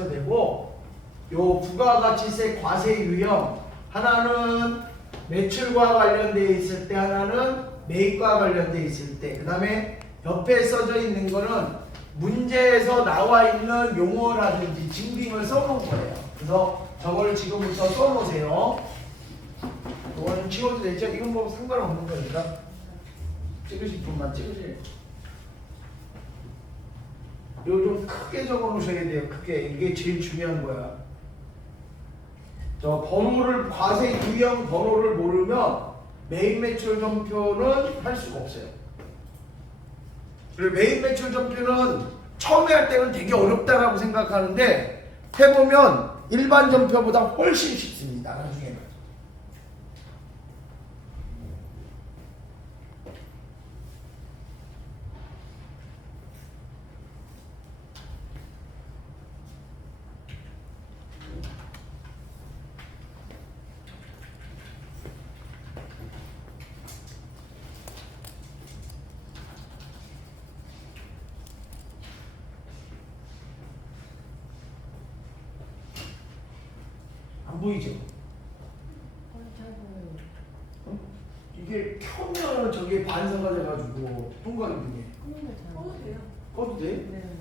되고 요 부가가치세 과세 유형 하나는 매출과 관련되어 있을 때 하나는 매입과 관련되어 있을 때 그 다음에 옆에 써져 있는 거는 문제에서 나와 있는 용어라든지 징빙을 써놓은 거예요. 그래서 저걸 지금부터 써놓으세요. 이거는 치워도 되죠? 이건 뭐 상관없는 거니까 찍으실 분만 찍으세요. 이거 좀 크게 적어 놓으셔야 돼요. 크게. 이게 제일 중요한 거야. 저 번호를 과세 유형 번호를 모르면 매입 매출 전표는 할 수가 없어요. 그리고 매입 매출 전표는 처음에 할 때는 되게 어렵다라고 생각하는데 해보면 일반 전표보다 훨씬 쉽습니다. 나중에. 안 보이죠? 잘 보여요. 어? 이게 켜면 저게 반사가 돼가지고 형광등에 화면을 잘 꺼도 돼요. 꺼도 돼? 네.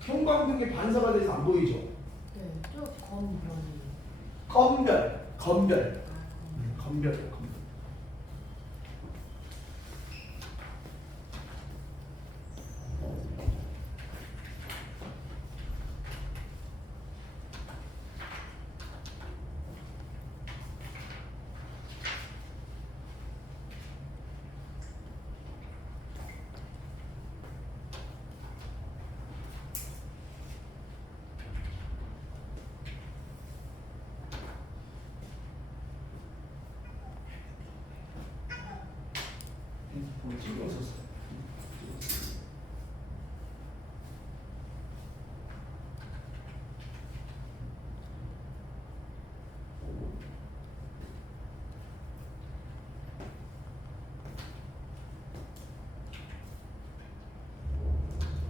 형광등에 반사가 돼서 안 보이죠? 네. 저 검변이. 검별, 검별, 아, 검별, 검별. 뭐 찍었었어.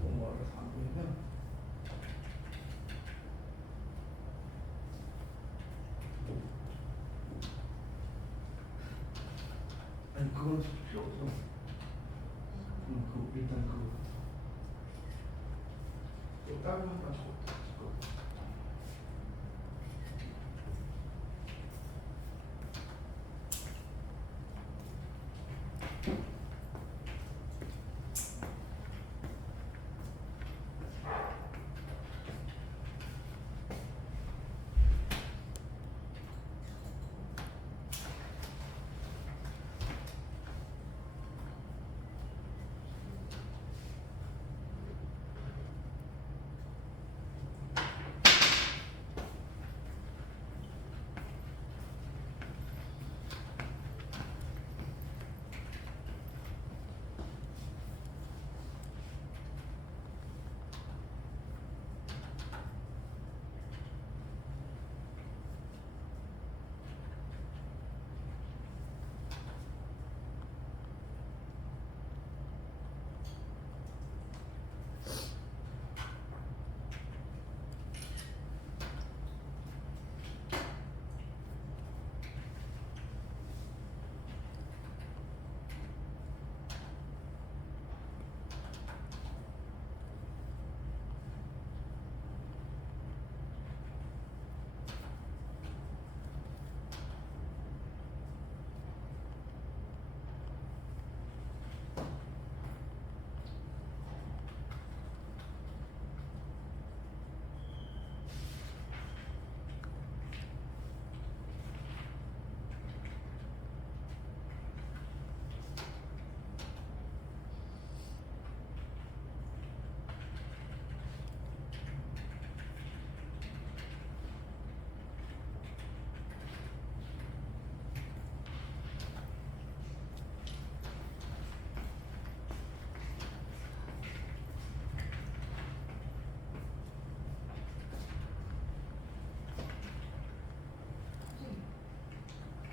너무 어려서 안 보이면 아니 그건 필요 없어. 그 일단 그거 또 다른 거 하나 적어.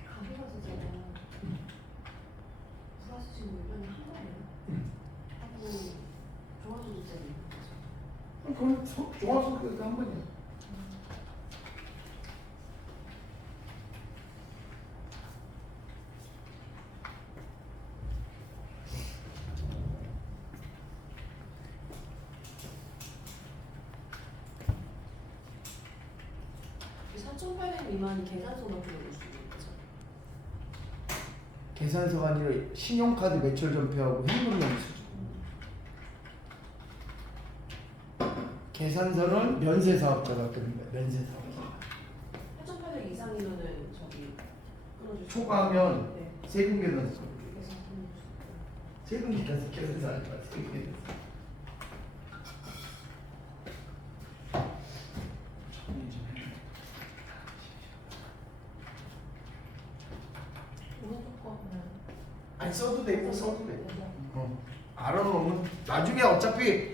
가비가수잖아요. 부가수 지금 이번에 한 번이에요. 하고 종합소득세는 그럼 종합소득세 한 번이야. 4,800 미만이 계산서만 들어올 수 있는 거죠. 계산서가 아니라 신용카드 매출 전표하고 현금 영수증. 계산서는 면세 사업자가 뜹니다. 면세 사업자. 8,800 이상이면은 저기 끊어주시고. 초과하면 네. 세금 계산서. 그래서 끊어주시고. 세금 계산서 하지 마. 세금 계산서. 오른쪽 거 그냥. 아니 써도 되고 써도 돼. 네. 알아놓으면 나중에 어차피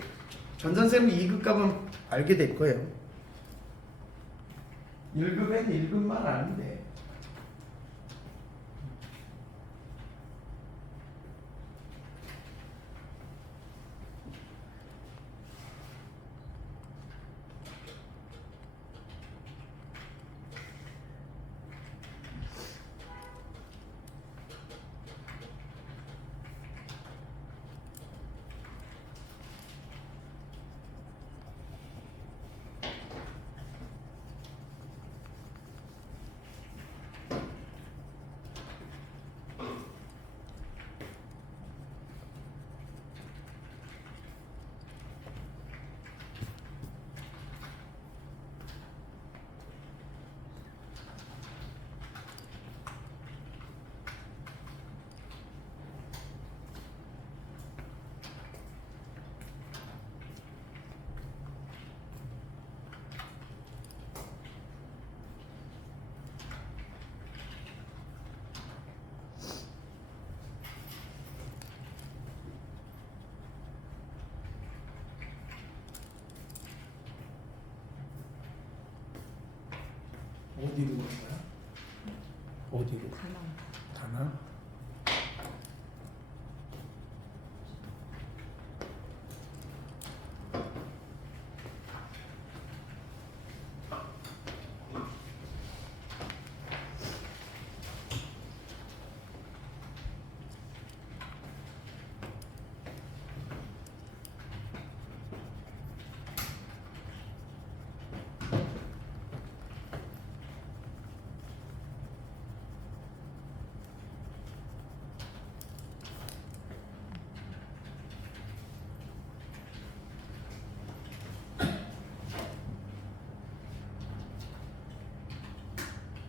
전 선생님 2급 가면 알게 될 거예요. 1급엔 1급만 아면 돼. 어디로 갈 거야? 어디로? 다나?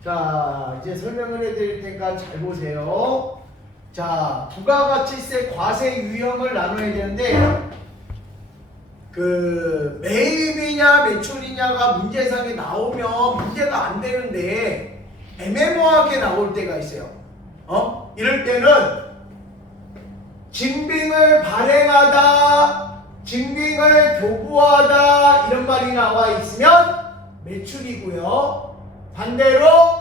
자, 이제 설명을 해드릴 테니까 잘 보세요. 자, 부가가치세 과세 유형을 나눠야 되는데 그 매입이냐 매출이냐가 문제상에 나오면 문제가 안 되는데 애매모호하게 나올 때가 있어요. 이럴 때는 증빙을 발행하다, 증빙을 교부하다 이런 말이 나와 있으면 매출이고요. 반대로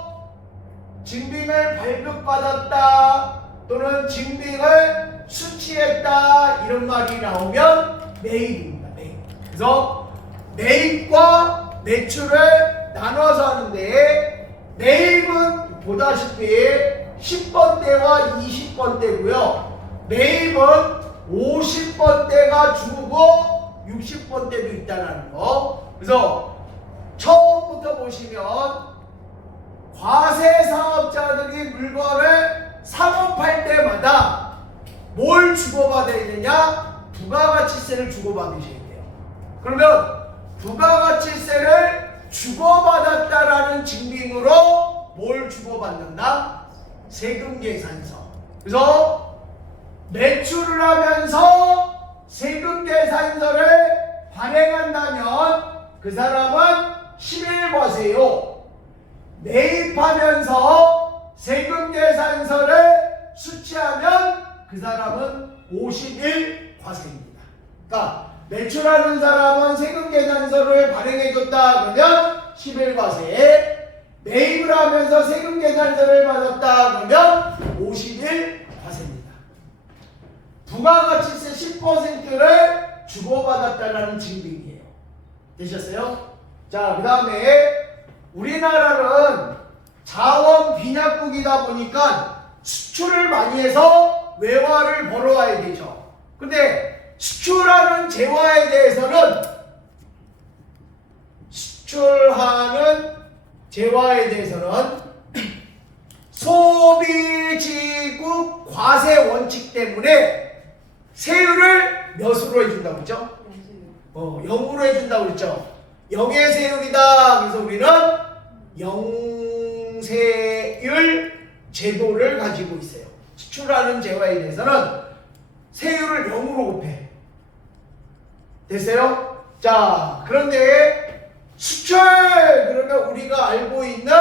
증빙을 발급받았다 또는 증빙을 수취했다 이런 말이 나오면 매입입니다. 매입. 그래서 매입과 매출을 나눠서 하는데 매입은 보다시피 10번대와 20번대고요. 매입은 50번대가 주고 60번대도 있다는 거. 그래서 처음부터 보시면 과세 사업자들이 물건을 사업할 때마다 뭘 주고받아야 되냐? 부가가치세를 주고받으셔야 돼요. 그러면 부가가치세를 주고받았다라는 증빙으로 뭘 주고받는다? 세금계산서. 그래서 매출을 하면서 세금계산서를 발행한다면 그 사람은 11과세요. 매입하면서 세금계산서를 수취하면 그 사람은 51과세입니다. 그러니까 매출하는 사람은 세금계산서를 발행해줬다 그러면 11과세, 매입을 하면서 세금계산서를 받았다 그러면 51과세입니다. 부가가치세 10%를 주고받았다라는 증빙이에요. 되셨어요? 자, 그 다음에 우리나라는 자원 빈약국이다 보니까 수출을 많이 해서 외화를 벌어와야 되죠. 근데 수출하는 재화에 대해서는 수출하는 재화에 대해서는 소비지국 과세 원칙 때문에 세율을 몇으로 해준다고 그랬죠? 0으로 해준다고 그랬죠? 0의 세율이다. 그래서 우리는 영세율 제도를 가지고 있어요. 지출하는 재화에 대해서는 세율을 0으로 곱해. 됐어요? 자, 그런데 수출, 그러면 우리가 알고 있는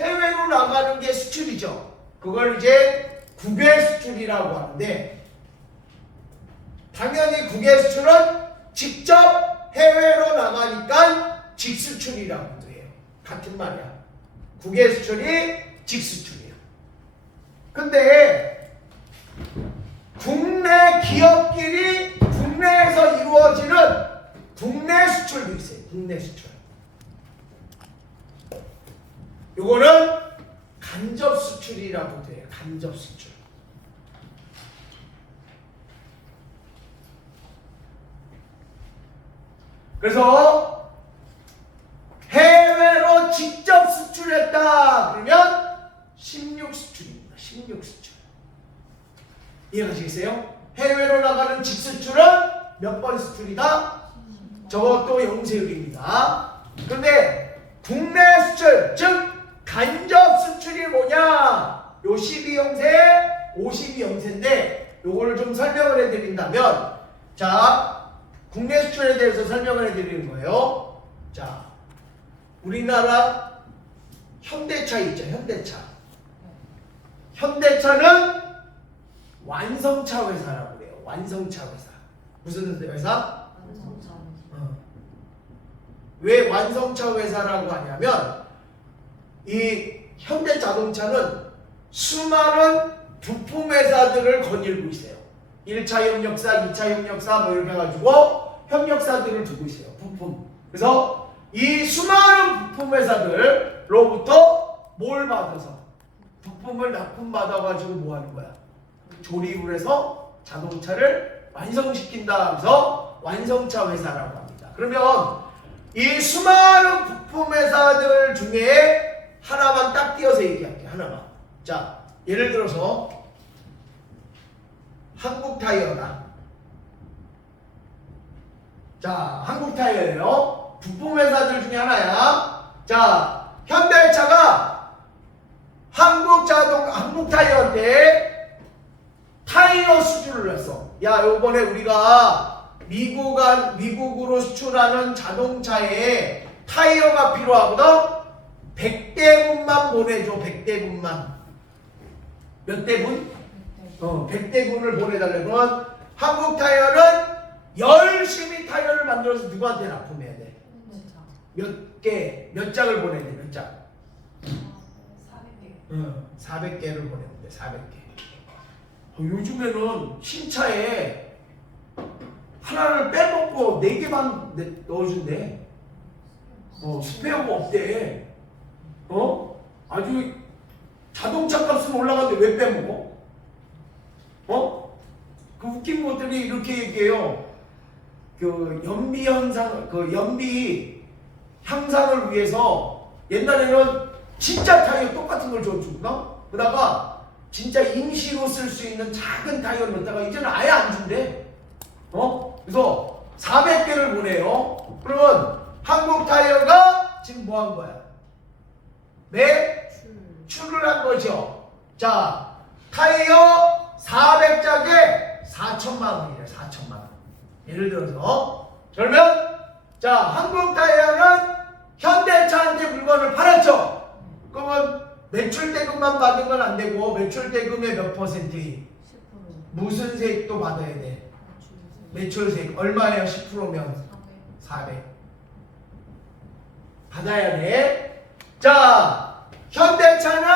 해외로 나가는 게 수출이죠. 그걸 이제 국외 수출이라고 하는데, 당연히 국외 수출은 직접 해외로 나가니까 직수출이라고 해요. 같은 말이야. 국외 수출이 직수출이야. 근데 국내 기업끼리 국내에서 이루어지는 국내 수출도 있어요. 국내 수출. 요거는 간접 수출이라고 돼요. 간접 수출. 그래서 해외로 직접 수출했다 그러면 16수출입니다. 16수출. 이해가시겠어요? 해외로 나가는 직수출은 몇 번 수출이다? 저것도 영세율입니다. 그런데 국내 수출, 즉 간접 수출이 뭐냐? 요 12영세, 52영세인데 요거를 좀 설명을 해드린다면, 자, 국내 수출에 대해서 설명을 해드리는 거예요. 자, 우리나라 현대차 있죠, 현대차. 현대차는 완성차 회사라고 그래요. 완성차 회사. 무슨 회사? 왜 완성차 회사라고 하냐면 이 현대자동차는 수많은 부품 회사들을 거닐고 있어요. 1차 협력사, 2차 협력사 뭐 이렇게 해가지고 협력사들을 두고 있어요. 부품. 그래서 이 수많은 부품 회사들로부터 뭘 받아서 부품을 납품받아가지고 뭐 하는 거야? 조립을 해서 자동차를 완성시킨다 하면서 완성차 회사라고 합니다. 그러면 이 수많은 부품 회사들 중에 하나만 딱 띄어서 얘기할게요. 하나만. 자, 예를 들어서 한국타이어다. 자, 한국타이어예요. 부품 회사들 중에 하나야. 자, 현대차가 한국타이어한테 타이어 수주를 했어. 야, 요번에 우리가 미국으로 수출하는 자동차에 타이어가 필요하거든. 100대분만 보내줘. 100대분만. 몇 대분? 100대분을 보내달래. 그러면 한국타이어는 열심히 타이어를 만들어서 누구한테 납품해야 돼? 몇 개, 몇 장을 보내야 돼? 몇 장? 400개를 보내는데 400개. 요즘에는 신차에 하나를 빼먹고 4개만 넣어준대. 스페어가 없대. 아주 자동차 값은 올라가는데 왜 빼먹어? 그 웃긴 것들이 이렇게 얘기해요. 그 연비 향상을 위해서 옛날에는 진짜 타이어 똑같은 걸 줘주구나. 그러다가 진짜 임시로 쓸 수 있는 작은 타이어를 넣다가 이제는 아예 안 준대. 그래서 400개를 보내요. 그러면 한국타이어가 지금 뭐 한 거야? 매출을 한 거죠. 자, 타이어 400장에 4천만 원이래. 4천만 원. 예를 들어서 그러면 자, 한국타이어는 현대차한테 물건을 팔았죠. 그러면 매출대금만 받은 건 안 되고 매출대금의 몇 퍼센트? 무슨 세액도 받아야 돼? 매출세액. 얼마예요? 10%면 400 받아야 돼. 자, 현대차는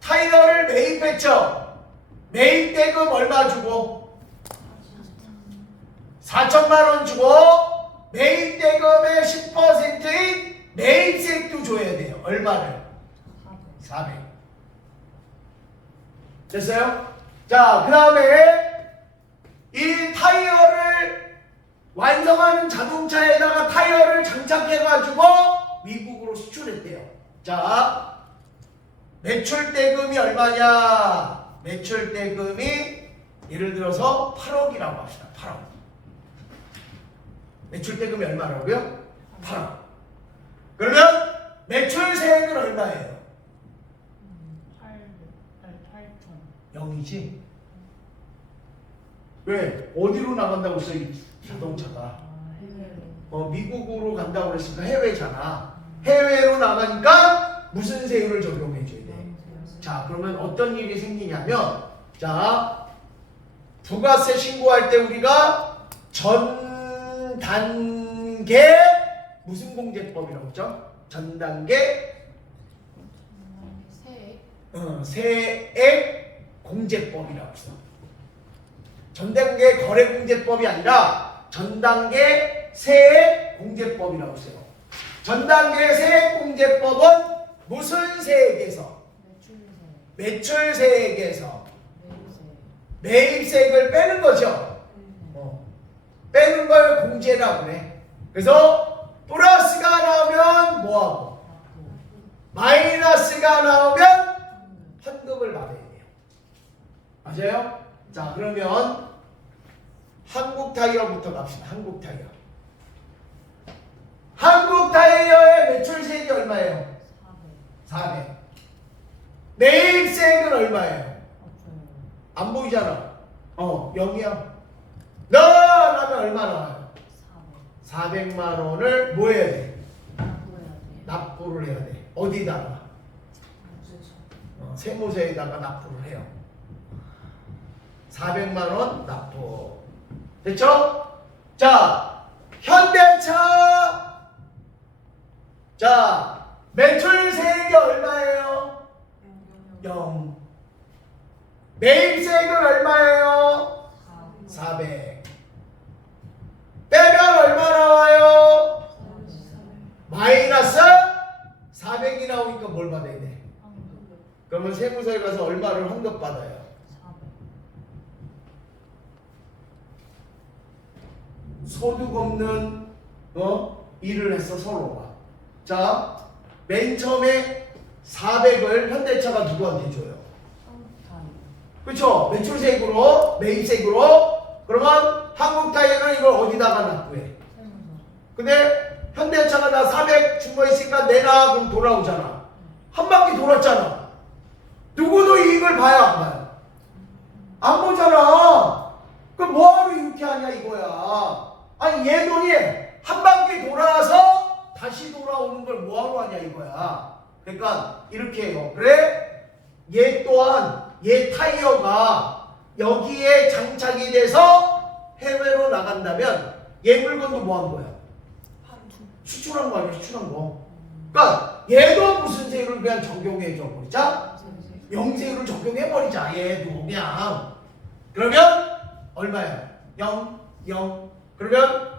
타이어를 매입했죠. 매입대금 얼마 주고? 4천만 원 주고 매입대금의 10%인 매입세액도 줘야 돼요. 얼마를? 400. 됐어요? 자, 그 다음에 이 타이어를 완성하는 자동차에다가 타이어를 장착해가지고 미국으로 수출했대요. 자, 매출 대금이 얼마냐? 매출 대금이 예를 들어서 8억이라고 합시다. 8억. 매출 대금이 얼마라고요? 8억. 그러면 매출세액은 얼마예요? 8천. 0이지? 왜? 어디로 나간다고 했어? 이 자동차가. 아, 해외로. 미국으로 간다고 그랬으니까 해외잖아. 해외로 나가니까 무슨 세율을 적용해줘야 돼? 자, 그러면 어떤 일이 생기냐면, 자, 부가세 신고할 때 우리가 전 단계 무슨 공제법이라고 했죠? 전 단계 세액 공제법이라고 했어. 전 단계 거래 공제법이 아니라 전 단계 세액 공제법이라고 했어요. 전 단계 세액 공제법은 무슨 세액에서? 매출세액에서 매입세액을 빼는 거죠. 빼는 걸 공제라고 그래. 그래서 플러스가 나오면 뭐하고? 마이너스가 나오면 환급을 받아야 돼요. 맞아요? 자, 그러면 한국타이어부터 갑시다. 한국타이어. 한국타이어의 매출세액이 얼마예요? 400. 매입세액은 얼마예요? 안 보이잖아. 0이야. 넣으면 얼마 나와요? 400만 원을 뭐 해야 돼? 납부를 해야 돼. 어디다가? 세무서에다가 납부를 해요. 400만 원 납부. 됐죠? 자, 현대차. 자, 매출세액이 얼마예요? 0. 매입세액은 얼마예요? 400. 빼면 얼마 나와요? 마이너스 400이 나오니까 뭘 받아야 돼? 그러면 세무서에 가서 얼마를 환급받아요? 소득 없는 일을 했어 서로가. 자, 맨 처음에 400을 현대차가 누구한테 줘요? 그렇죠? 매출세액으로, 매입세액으로. 그러면 한국타이어는 이걸 어디다가 납부해? 근데 현대차가 나 400 준 거 있으니까 내놔. 그럼 돌아오잖아. 한 바퀴 돌았잖아. 누구도 이익을 봐야 안 봐요? 안 보잖아. 그럼 뭐하러 이렇게 하냐 이거야. 아니 얘 돈이 한 바퀴 돌아서 다시 돌아오는 걸 뭐하러 하냐 이거야. 그러니까 이렇게 해요. 그래? 얘 또한 얘 타이어가 여기에 장착이 돼서 해외로 나간다면 얘 물건도 뭐 한 거야? 수출한 거 아니야? 수출한 거. 그러니까 얘도 무슨 세율을 그냥 적용해 줘 버리자. 명세율을 적용해 버리자. 얘도 그냥. 그러면 얼마야? 0, 0. 그러면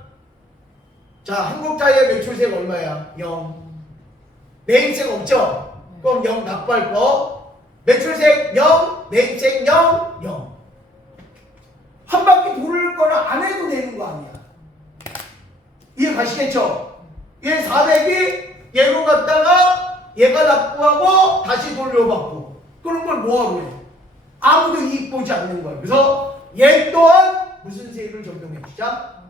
자, 한국타이어 매출세가 얼마야? 0. 매입세가 없죠? 그럼 0 납부할 거. 매출세액 0, 매입세액 0, 0. 한 바퀴 돌을 거는 안 해도 되는 거 아니야. 이해 가시겠죠? 얘 400이 얘로 갔다가 얘가 납부하고 다시 돌려받고. 그런 걸 뭐하러 해? 아무도 이익 보지 않는 거야. 그래서 얘 또한 무슨 세율을 적용해 주자?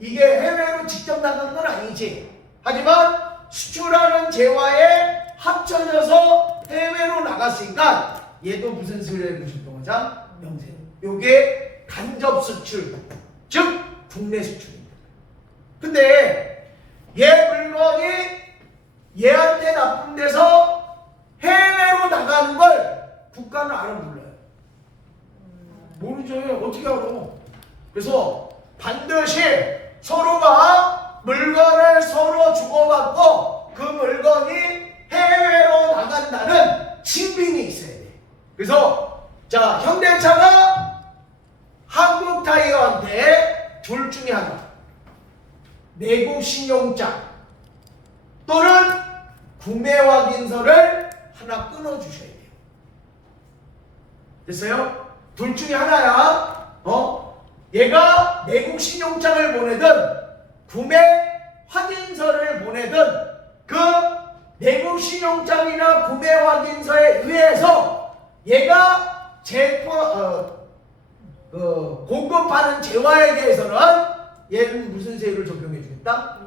이게 해외로 직접 나간 건 아니지. 하지만 수출하는 재화에 합쳐져서 해외로 나갔으니까 얘도 무슨 세율을 적용하자? 명세율. 요게 간접 수출, 즉 국내 수출입니다. 근데 얘 물건이 얘한테 납품돼서 해외로 나가는 걸 국가는 알아 몰라요? 모르죠. 어떻게 알아? 그래서 반드시 서로가 물건을 서로 주고받고 그 물건이 해외로 나간다는 증빙이 있어야 돼. 그래서 자, 현대차가 한국타이어한테 둘 중에 하나, 내국 신용장 또는 구매 확인서를 하나 끊어주셔야 돼요. 됐어요? 둘 중에 하나야. 얘가 내국 신용장을 보내든 구매 확인서를 보내든 그 내국 신용장이나 구매 확인서에 의해서 얘가 공급하는 재화에 대해서는 얘는 무슨 세율을 적용해 주겠다?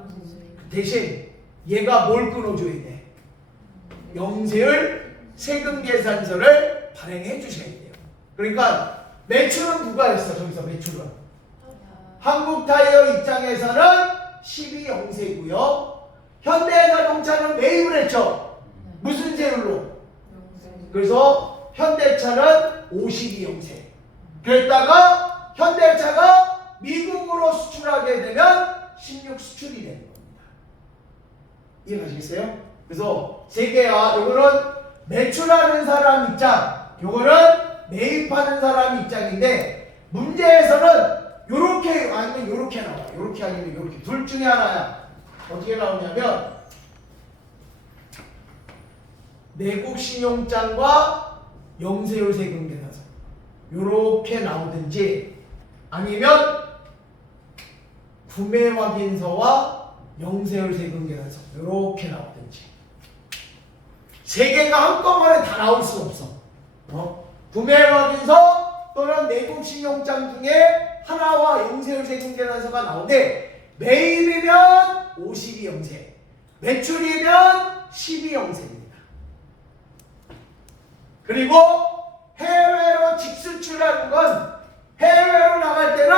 대신 얘가 뭘 끊어줘야 돼? 영세율 세금 계산서를 발행해 주셔야 돼요. 그러니까 매출은 누가 했어? 저기서 매출은 한국타이어 입장에서는 12영세고요. 현대자동차는 매입을 했죠. 무슨 세율로? 그래서 현대차는 52영세. 그랬다가 현대차가 미국으로 수출하게 되면 16 수출이 되는 겁니다. 이해가시겠어요? 그래서 세 개야. 요거는 매출하는 사람 입장, 요거는 매입하는 사람 입장인데 문제에서는 요렇게 아니면 요렇게 나와. 요렇게 아니면 요렇게. 둘 중에 하나야. 어떻게 나오냐면 내국 신용장과 영세율 세금 계산서 요렇게 나오든지 아니면 구매 확인서와 영세율 세금 계산서 요렇게 나오든지 세 개가 한꺼번에 다 나올 수 없어. 구매 확인서 또는 내국 신용장 중에 하나와 영세율 세금 계산서가 나오는데 매입이면 52영세, 매출이면 12영세입니다. 그리고 해외로 직수출하는 건 해외로 나갈 때는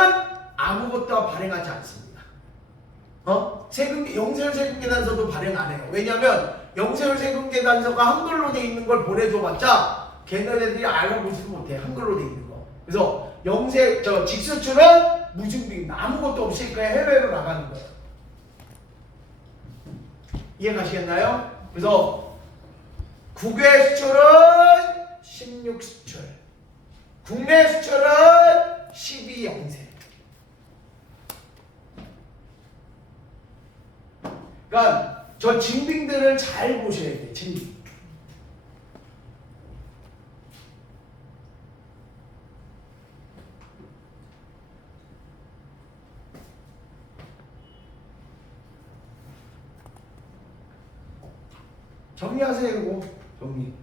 아무것도 발행하지 않습니다. 영세율 세금 계산서도 발행 안 해요. 왜냐하면 영세율 세금 계산서가 한글로 돼 있는 걸 보내줘봤자 걔네들이 알아보지도 못해. 한글로 돼 있는 거. 그래서 직수출은 무증빙 아무것도 없이 그냥 해외로 나가는 거예요. 이해가시겠나요? 그래서 국외 수출은 16 수출, 국내 수출은 12영세. 그러니까 저 증빙들을 잘 보셔야 돼요. 증빙. 정리하세요. 이거 정리.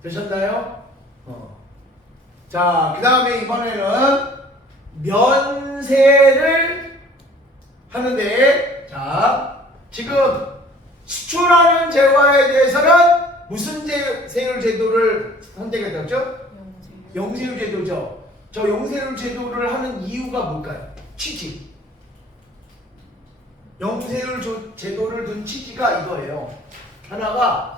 되셨나요? 자, 그 다음에 이번에는 면세를 하는데, 자, 지금 수출하는 재화에 대해서는 무슨 세율 제도를 선택했었죠? 영세율 제도죠. 저 영세율 제도를 하는 이유가 뭘까요? 취지. 영세율 제도를 둔 취지가 이거예요. 하나가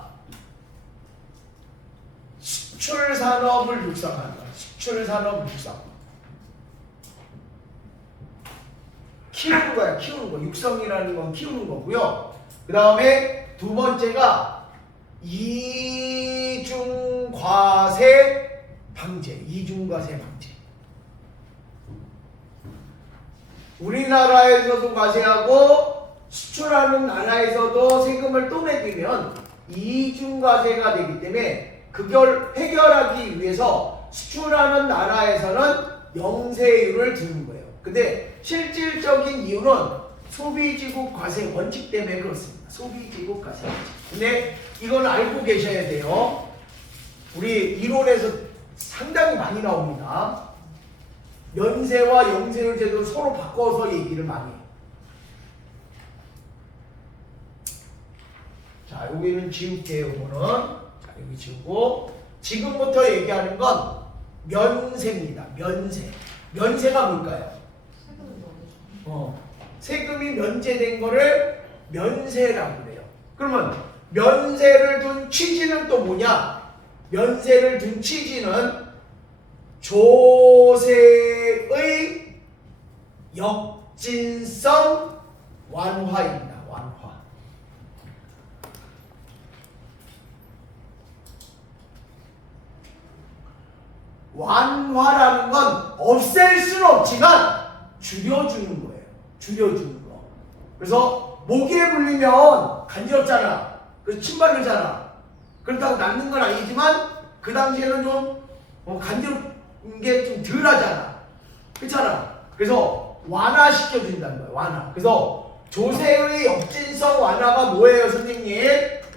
수출 산업을 육성하는 거야. 수출 산업 육성. 키우는 거야. 키우는 거. 육성이라는 건 키우는 거고요. 그 다음에 두 번째가 이중과세 방제. 이중과세 방제. 우리나라에서도 과세하고 수출하는 나라에서도 세금을 또 매기면 이중과세가 되기 때문에 그걸 해결하기 위해서 수출하는 나라에서는 영세율을 두는 거예요. 근데 실질적인 이유는 소비지국 과세 원칙 때문에 그렇습니다. 소비지국 과세 원칙. 근데 이건 알고 계셔야 돼요. 우리 이론에서 상당히 많이 나옵니다. 면세와 영세율 제도를 서로 바꿔서 얘기를 많이 해요. 자, 여기는 지울게요. 이거는. 자, 여기 지우고. 지금부터 얘기하는 건 면세입니다. 면세. 면세가 뭘까요? 세금이 면제된 거를 면세라고 그래요. 그러면 면세를 둔 취지는 또 뭐냐? 면세를 둔 취지는 조세의 역진성 완화입니다. 완화. 완화라는 건 없앨 수는 없지만 줄여주는 거예요. 줄여주는 거. 그래서 모기에 물리면 간지럽잖아. 그래서 침 바르잖아. 그렇다고 낫는 건 아니지만 그 당시에는 좀 간지럽은 게 좀 덜 하잖아. 그렇잖아. 그래서 완화시켜준다는 거예요. 완화. 그래서 조세의 역진성 완화가 뭐예요, 선생님?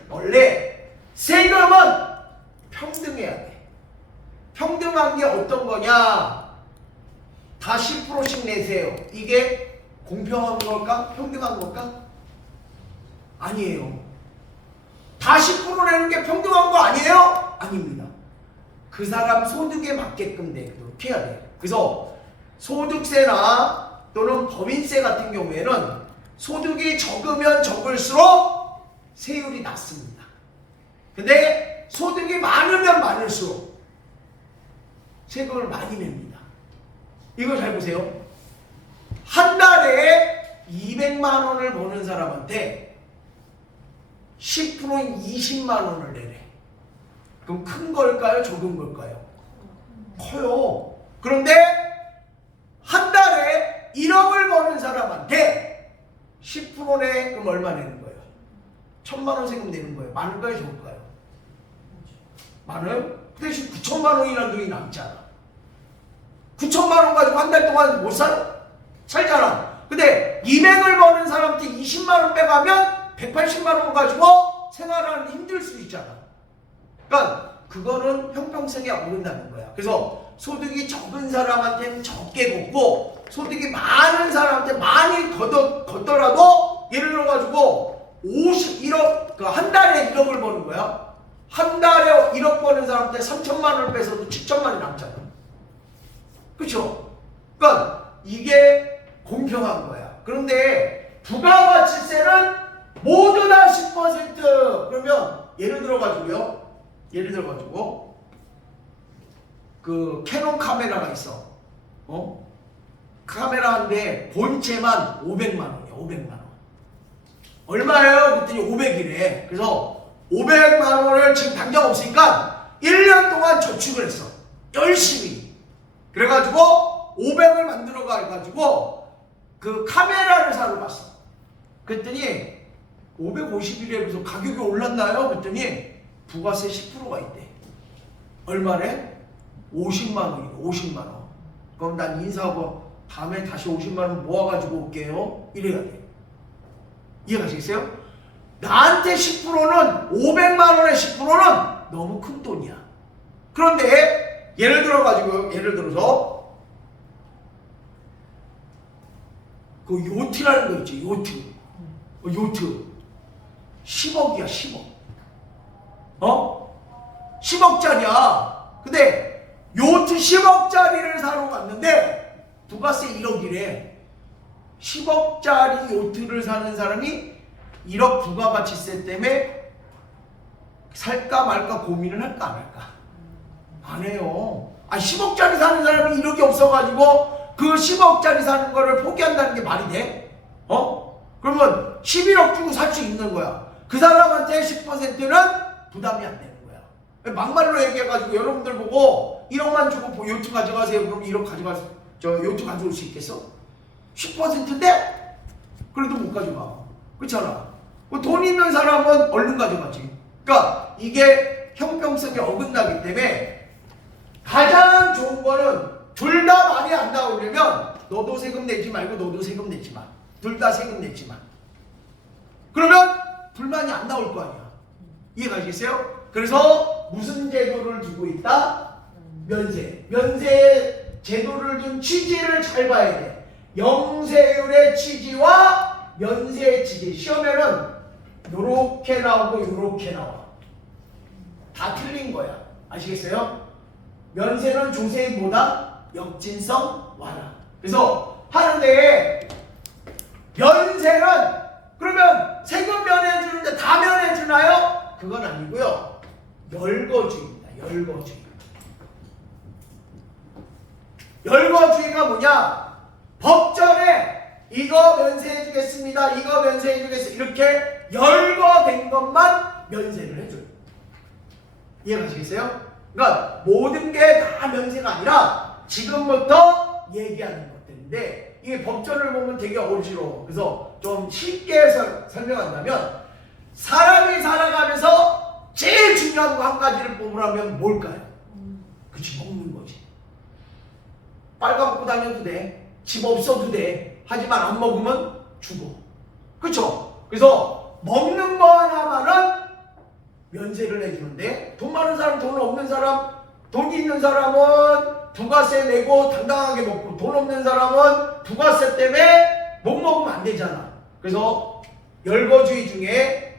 원래 세금은 평등해야 돼. 평등한 게 어떤 거냐? 다 10%씩 내세요. 이게 공평한 걸까? 평등한 걸까? 아니에요. 다 10% 내는 게 평등한 거 아니에요? 아닙니다. 그 사람 소득에 맞게끔 내도록 해야 돼요. 그래서 소득세나 또는 법인세 같은 경우에는 소득이 적으면 적을수록 세율이 낮습니다. 근데 소득이 많으면 많을수록 세금을 많이 냅니다. 이거 잘 보세요. 한 달에 200만 원을 버는 사람한테 10%인 20만 원을 내래. 그럼 큰 걸까요? 적은 걸까요? 커요. 그런데 한 달에 1억을 버는 사람한테 10%내. 그럼 얼마 내는 거예요? 1,000만 원 세금 내는 거예요. 많을까요? 적을까요? 많아요? 그 대신 9천만 원이라는 돈이 남잖아. 9천만 원 가지고 한 달 동안 못 살아? 살잖아. 근데 200을 버는 사람한테 20만 원 빼가면 180만 원 가지고 생활하는 데 힘들 수 있잖아. 그러니까 그거는 형평성에 어긋나는 거야. 그래서 소득이 적은 사람한테는 적게 걷고 소득이 많은 사람한테 많이 걷더라도 예를 들어가지고 51억, 그 한 달에 1억을 버는 거야. 한 달에 1억 버는 사람한테 3천만 원을 빼서도 7천만 원이 남잖아. 그렇죠? 그러니까 이게 공평한 거야. 그런데 부가가치세는 모두 다 10%. 그러면 예를 들어가지고요. 그 캐논 카메라가 있어. 카메라인데 본체만 500만 원이야. 500만 원. 얼마예요? 그랬더니 500이래. 그래서 500만 원을 지금 당장 없으니까 1년 동안 저축을 했어. 열심히. 그래가지고 500을 만들어 가지고 그 카메라를 사러 갔어. 그랬더니 550이래. 그래서 가격이 올랐나요? 그랬더니 부가세 10%가 있대. 얼마래? 50만 원이래. 50만 원. 그럼 난 인사하고 다음에 다시 50만 원 모아가지고 올게요. 이래야 돼. 이해가시겠어요? 나한테 10%는 500만 원의 10%는 너무 큰 돈이야. 그런데 예를 들어서 그 요트라는 거 있지. 요트 10억이야. 10억. 10억짜리야. 근데 요트 10억짜리를 사러 갔는데 부가세 1억이래. 10억짜리 요트를 사는 사람이 1억 부가가치세 때문에 살까 말까 고민을 할까 안 할까? 안 해요. 10억짜리 사는 사람이 1억이 없어가지고 그 10억짜리 사는 거를 포기한다는 게 말이 돼? 그러면 11억 주고 살 수 있는 거야. 그 사람한테 10%는 부담이 안 되는 거야. 막말로 얘기해가지고 여러분들 보고 1억만 주고 요트 가져가세요. 그럼 1억 가져가세요. 요트 가져올 수 있겠어? 10%인데? 그래도 못 가져가. 그렇잖아. 돈 있는 사람은 얼른 가져가지. 그러니까 이게 형평성에 어긋나기 때문에 가장 좋은 거는 둘 다 많이 안 나오려면 너도 세금 내지 말고 너도 세금 내지 마. 둘 다 세금 내지 마. 그러면 불만이 안 나올 거 아니야. 이해가시겠어요? 그래서 무슨 제도를 두고 있다? 면세. 면세 제도를 둔 취지를 잘 봐야 돼. 영세율의 취지와 면세의 취지. 시험에는 요렇게 나오고 요렇게 나와. 다 틀린 거야. 아시겠어요? 면세는 조세의 뭐다? 역진성 완화. 그래서 하는데 면세는 그러면 세금 면해주는데 다 면해주나요? 그건 아니고요. 열거주의입니다. 열거주의. 열거주의가 뭐냐? 법전에 이거 면세해주겠습니다. 이거 면세해주겠습니다. 이렇게 열거된 것만 면세를 해줘요. 이해가시겠어요? 그러니까 모든 게 다 면세가 아니라 지금부터 얘기하는 것들인데 이게 법전을 보면 되게 어지러워. 그래서 좀 쉽게 설명한다면 사람이 살아가면서 제일 중요한 거 한 가지를 뽑으라면 뭘까요? 그치, 먹는 거지. 빨가벗고 다녀도 돼. 집 없어도 돼. 하지만 안 먹으면 죽어. 그쵸? 그래서 먹는 거 하나만은 면세를 해주는데 돈 많은 사람, 돈 없는 사람, 돈이 있는 사람은 부가세 내고 당당하게 먹고 돈 없는 사람은 부가세 때문에 못 먹으면 안 되잖아. 그래서 열거주의 중에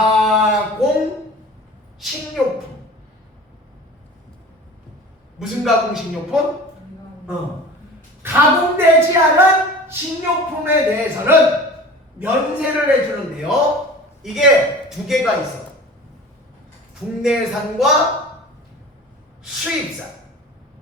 미가공 식료품. 무슨 가공 식료품? 가공되지 않은 식료품에 대해서는 면세를 해주는데요. 이게 두 개가 있어. 국내산과 수입산.